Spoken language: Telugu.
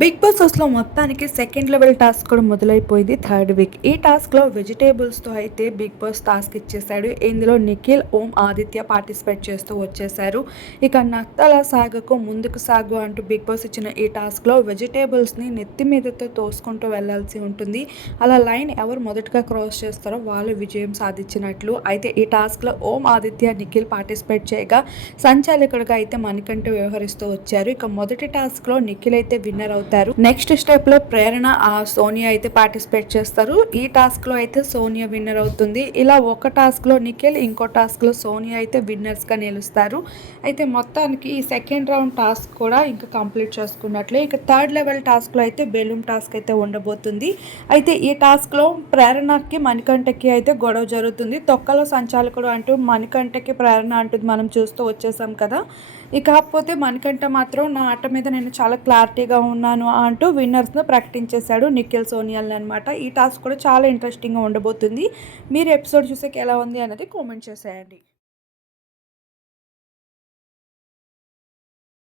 బిగ్ బాస్ హౌస్లో మొత్తానికి సెకండ్ లెవెల్ టాస్క్ కూడా మొదలైపోయింది థర్డ్ వీక్ ఈ టాస్క్లో వెజిటేబుల్స్తో అయితే బిగ్ బాస్ టాస్క్ ఇచ్చేశాడు. ఇందులో నిఖిల్ ఓం ఆదిత్య పార్టిసిపేట్ చేస్తూ వచ్చేశారు. ఇక నత్తల సాగకు ముందుకు సాగు అంటూ బిగ్ బాస్ ఇచ్చిన ఈ టాస్క్లో వెజిటేబుల్స్ని నెత్తి మీదతో తోసుకుంటూ వెళ్ళాల్సి ఉంటుంది. అలా లైన్ ఎవరు మొదటగా క్రాస్ చేస్తారో వాళ్ళు విజయం సాధించినట్లు. అయితే ఈ టాస్క్లో ఓం ఆదిత్య నిఖిల్ పార్టిసిపేట్ చేయగా సంచాలకుడిగా అయితే మనకంటూ వ్యవహరిస్తూ వచ్చారు. ఇక మొదటి టాస్క్లో నిఖిల్ అయితే విన్నర్ అవుతారు. నెక్స్ట్ స్టెప్లో ప్రేరణ ఆ సోనియా అయితే పార్టిసిపేట్ చేస్తారు. ఈ టాస్క్లో అయితే సోనియా విన్నర్ అవుతుంది. ఇలా ఒక టాస్క్లో నిఖిల్ ఇంకో టాస్క్లో సోనియా అయితే విన్నర్స్గా నిలుస్తారు. అయితే మొత్తానికి ఈ సెకండ్ రౌండ్ టాస్క్ కూడా ఇంకా కంప్లీట్ చేసుకున్నట్లే. ఇక థర్డ్ లెవెల్ టాస్క్లో అయితే బెలూమ్ టాస్క్ అయితే ఉండబోతుంది. అయితే ఈ టాస్క్లో ప్రేరణకి మణికంఠకి అయితే గొడవ జరుగుతుంది. తొక్కలో సంచాలకుడు అంటూ మణికంఠకి ప్రేరణ అంటుంది. మనం చూస్తూ వచ్చేసాం కదా. కాకపోతే మణికంఠ మాత్రం నా ఆట మీద నేను చాలా క్లారిటీగా ఉన్నాను అంటూ విన్నర్స్ను ప్రకటించేశాడు నిఖిల్ సోనియాల్ని అనమాట ఈ టాస్క్ కూడా చాలా ఇంట్రెస్టింగ్గా ఉండబోతుంది. మీరు ఎపిసోడ్ చూసాక ఎలా ఉంది అనేది కామెంట్ చేసేయండి.